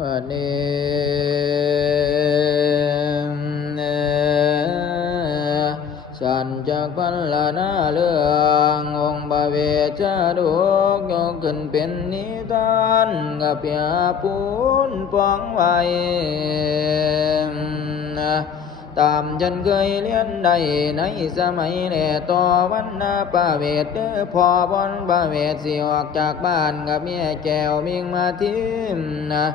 วันนี้สันจากพันละนาเลื่ององค์บาเวชาดุกยกขึ้นเป็นนิทานกับยาปูนปองไว้ ตามฉันเคยเรียนได้ในสมัยแลต่อวันนาปาเวทเด้อพอบอนปาเวทสิออกจากบ้านกับเมียแก้วมิงมาทิมนะ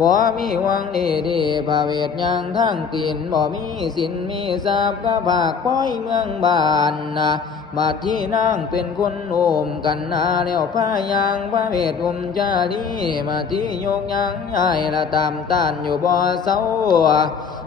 บ่มีวังดีดีพาเวทยังทั้งตีนบ่มีสินมีทรัพย์ก็ภาคป้อยเมืองบ้านนะมาที่นั่งเป็นคนโอมกันนาแล้วพายางพระเวทอมจารีมาที่โยกยังใหญ่ละตามต้านอยู่บ่อเศร้า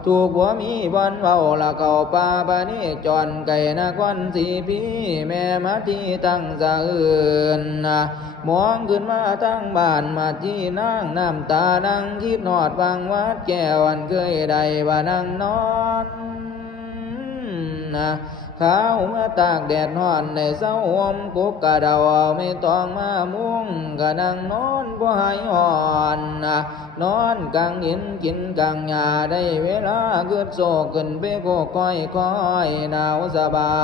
ถูกผัวมีบอนเว้าละเก่าป่าปานี้จอนไก่นาควันสีพี่แม่มาที่ตั้งสะอื่นนะมองขึ้นมาตั้งบ้านมาที่นั่งน้ำตาดังคิดนอดบางวัดแก้วอันเคยใดบ่านั่งนอน นะข้าวมาตากแดดร้อนในเศร้าหมกุกกะเดาไม่ต้องมามุงกะนั่งนอนบ่หายอ่อนนะนอนกลางหินกินกลางหญ้าได้เวลาเกิดโศกขึ้นไปโกก้อยคอยหนาวสบา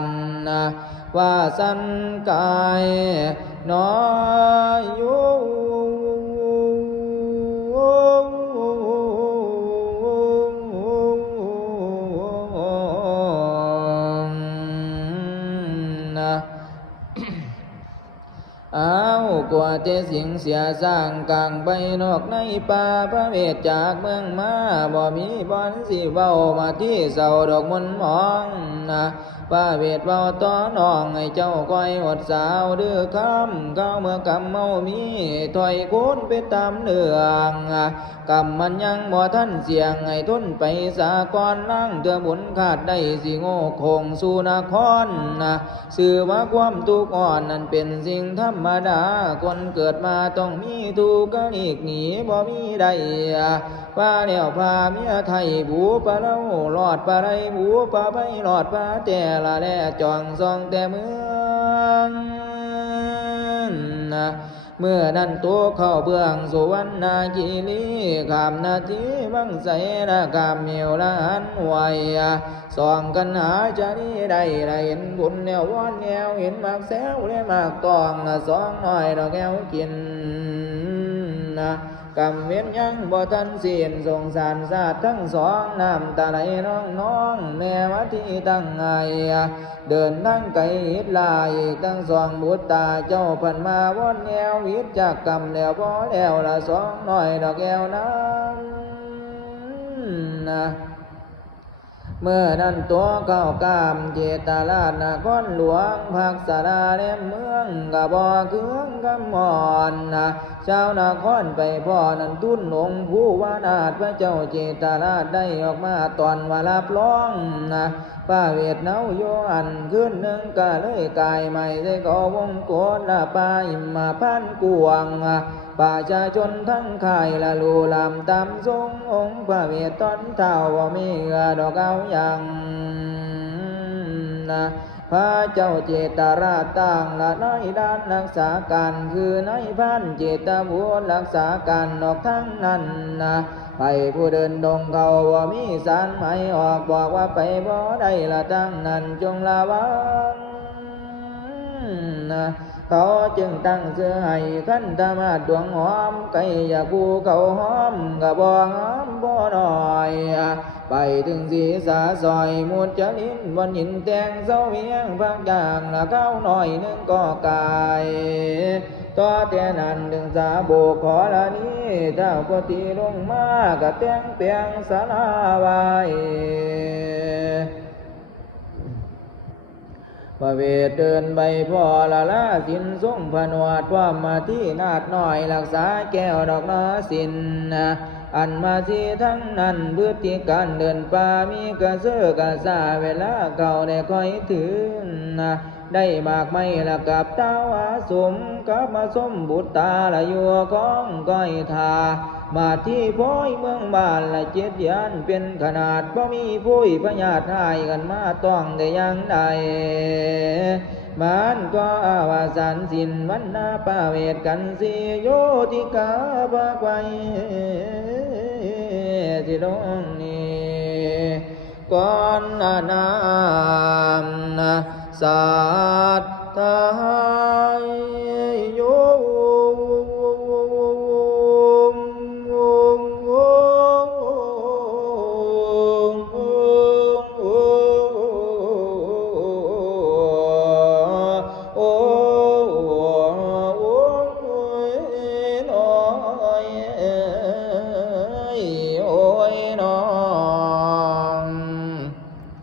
นนะว่าสันกายน้อยอยู่ กว่าเจสิงเสียสร้างกลางไปนอกในป่าพระเวทจากเมืองมาบ่มีบอนสิเว้ามาที่เสาดอกมนมองนะ พระเวทเว้าต่อน้องให้เจ้าคอยอดสาวเดือคำเข้าเมื่อกำเมามีถอยโคนไปตามเรื่องกำมันยังบ่ท่านเสียงให้ทนไปสากรนั่งเดือบุญขาดได้สิโง่คงสู่นครนะสื่อว่าความทุกข์อ่อนนั้นเป็นสิ่งธรรมดาคนเกิดมาต้องมีทุกข์ก็อีกหนีบ่มีใดว่าแล้วพาเมียไทยบูปะเล่ารอดปะไรบูปะไปรอดปะแต่ละแลจองซองแต่เมืองนะเมื่อนั้นตัวเข้าเบื้องสุวรรณาคีรีขามนาทีบังใสนะขามเมียวละหันไหวส่องกันหาจะนี้ได้ละเห็นบุญแนววอนแนวเห็นมากแซวและมากตองนะสองหน้อยดอกแก้วกินนะ กำเว้นยังบ่ทันสิ้นสงสารศาสตร์ทั้งสองน้ำตาไหลน้องน้องแม่วัดที่ตั้งไง เมื่อนั้นตัวเก้ากามเจตาลาดนครหลวงภักสาราเล่มเมืองกะบ่อเครื่องกำมอนนะชาวนครไปพ่อนั้นทุนหลงผู้วานาถพระเจ้าเจตาลาดได้ออกมาตอนวาลาปล้องนะป้าเวทเนาโยอันขึ้นหนึ่งกะเลยกายใหม่ได้ก็วงโกนละปาอิมมาพันกวง ประชาชนทั้งข่ายละลูลำตามทรงองค์พระเวทตอนเท่าว่ามีเงาดอกเอาอย่างนะพระเจ้าเจตราชต่างละน้อยด้านรักษาการคือน้อยพันเจตบุญรักษาการออกทั้งนั้นนะไปผู้เดินดงเขาว่ามีสารไหมออกบอกว่าไปบ่ได้ละทั้งนั้นจงระวังนะ เขาจึงตั้งเสื้อให้ขันธมาดวงหอมไก่อยากกูเขาหอมกะบองหอมบ่น้อยไปถึงศีรษะซอยมุดจะลิ้นบนหินแตงเสาเวียงพักอย่างละเข้าหน่อยนึงก็กายต่อแต่นั้นถึงสาโบกขอละนี้เท้าก็ตีลงมากะแตงเปียงสาลาไว้ พระเวทเดินไปพ่อละละสินทรงผนวดว่ามมาที่นาดน้อยรักษาแก้วดอกนาสินนะอันมาที่ทั้งนั้นพฤติการเดินป่ามีกระเสือกระสาเวลาเก่าได้คอยถึงนะได้มากไม่ละกับเต้าอาสมกับมาสมบุตรตาละยู่ของก้อยทา มาที่พ้อยเมืองบ้านละเจ็ดยานเป็นขนาดบ่มีผู้พญาติให้กันมาต้องได้ยังใดบ้านก็อาวาสันสินวันนาปาเวทกันสีโยติกาบากไว้ที่ตรงนี้ก่อนนานามสัตตา